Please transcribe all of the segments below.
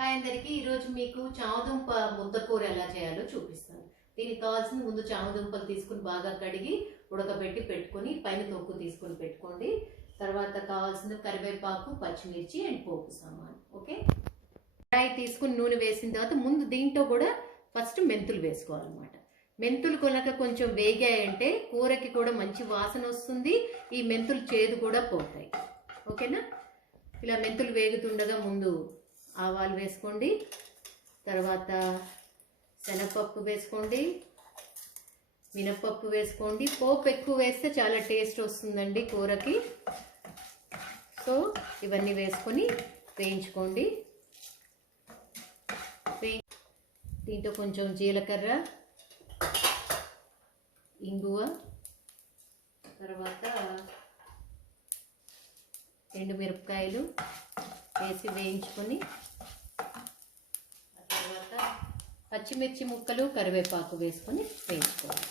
Hi అందరికీ ఈరోజు మీకు చామదుంప ముద్దకూర ఎలా చేయాలో చూపిస్తాను. దీనికి కావాల్సిన ముందు చామదుంపలు తీసుకుని బాగా కడిగి ఉడకబెట్టి పెట్టుకొని పైన తొక్కు తీసుకొని పెట్టుకోండి. తర్వాత కావాల్సిన కరివేపాకు, పచ్చిమిర్చి అండ్ పోపు సామాన్. ఓకే, కడాయి తీసుకుని నూనె వేసిన తర్వాత ముందు దీంట్లో కూడా ఫస్ట్ మెంతులు వేసుకోవాలన్నమాట. మెంతులు కొనక కొంచెం వేగాయంటే కూరకి కూడా మంచి వాసన వస్తుంది, ఈ మెంతులు చేదు కూడా పోతాయి. ఓకేనా, ఇలా మెంతులు వేగుతుండగా ముందు ఆవాలు వేసుకోండి, తర్వాత శనగపప్పు వేసుకోండి, మినపప్పు వేసుకోండి. పోపు ఎక్కువ వేస్తే చాలా టేస్ట్ వస్తుందండి కూరకి. సో ఇవన్నీ వేసుకొని వేయించుకోండి. దీంట్లో కొంచెం జీలకర్ర, ఇంగువ, తర్వాత ఎండుమిరపకాయలు వేసి వేయించుకొని ఆ తర్వాత పచ్చిమిర్చి ముక్కలు, కరివేపాకు వేసుకొని వేయించుకోవాలి.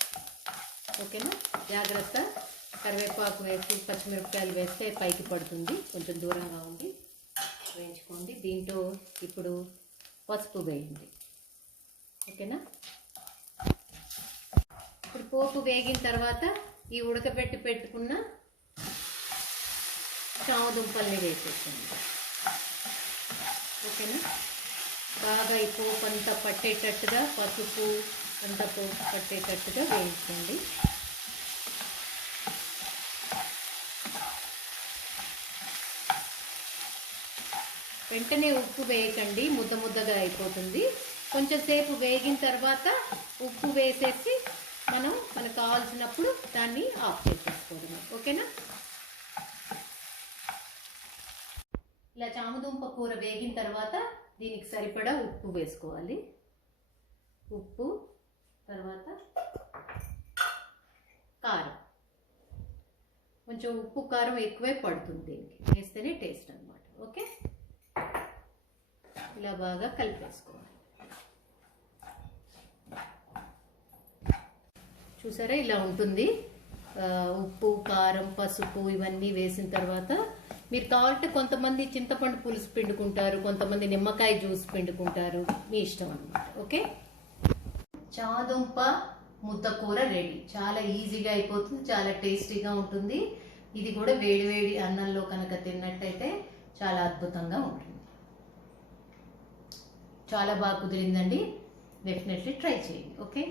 ఓకేనా, జాగ్రత్త, కరివేపాకు వేసి పచ్చిమిరపకాయలు వేస్తే పైకి పడుతుంది, కొంచెం దూరంగా ఉండి వేయించుకోండి. దీంట్లో ఇప్పుడు పసుపు వేయండి. ఓకేనా, ఇప్పుడు పోపు వేగిన తర్వాత ఈ ఉడకబెట్టి పెట్టుకున్న చామదుంపల్ని వేసేసుకోండి. ఓకేనా, బాగా ఈ పోపు అంతా పట్టేటట్టుగా, పసుపు అంతా పోపు పట్టేటట్టుగా వేయించుకోండి. వెంటనే ఉప్పు వేయకండి, ముద్ద ముద్దగా అయిపోతుంది. కొంచెం సేపు వేగిన తర్వాత ఉప్పు వేసేసి మనకు కావాల్సినప్పుడు దాన్ని ఆఫ్ చేసేసుకోవడం. ఓకేనా, ఇలా చామదుంప కూర వేగిన తర్వాత దీనికి సరిపడా ఉప్పు వేసుకోవాలి. ఉప్పు, తర్వాత కారం, కొంచెం ఉప్పు కారం ఎక్కువే పడుతుంది, దీనికి వేస్తేనే టేస్ట్ అన్నమాట. ఓకే, ఇలా బాగా కలిపేసుకోవాలి. చూసారా, ఇలా ఉంటుంది. ఉప్పు, కారం, పసుపు ఇవన్నీ వేసిన తర్వాత మీరు కావాలంటే కొంతమంది చింతపండు పులుసు పిండుకుంటారు, కొంతమంది నిమ్మకాయ జ్యూస్ పిండుకుంటారు, మీ ఇష్టం అన్నమాట. ఓకే, చామదుంప ముద్దకూర రెడీ. చాలా ఈజీగా అయిపోతుంది, చాలా టేస్టీగా ఉంటుంది. ఇది కూడా వేడి వేడి అన్నంలో కనుక తిన్నట్టయితే చాలా అద్భుతంగా ఉంటుంది. చాలా బాగా కుదిరిందండి, డెఫినెట్లీ ట్రై చేయండి. ఓకే.